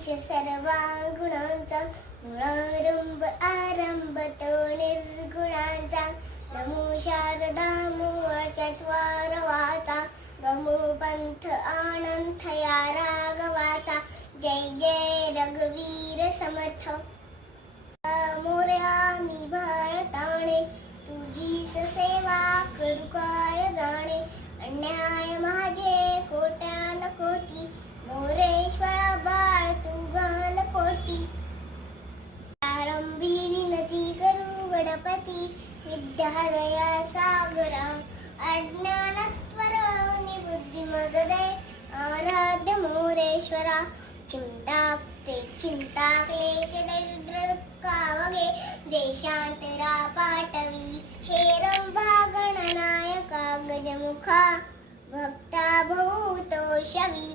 ईश सर्वांगुणांचा मूळारंभ आरंभ तो निर्गुणांचा नमो शारदा मूळ चत्वारवाचा गमो पंथ आनंद या राघवाचा जय जय रघुवीर समर्थ मोरया मी भारताणे तुझीच सेवा करू काय जाणे अन्याय माझे कोट्यान कोटी मोरेश्वरा बाळ तू घाल पोटी प्रारंभी विनती करू गणपती विद्या दया सागरा अज्ञानत्वर निबुद्धी मज दे आराध्य मोरेश्वरा चिंता क्लेश दरिद्र दुःखावगे देशांतरा पाटवी हे रंभा गणनायका गजमुखा भक्ता भूतो शवी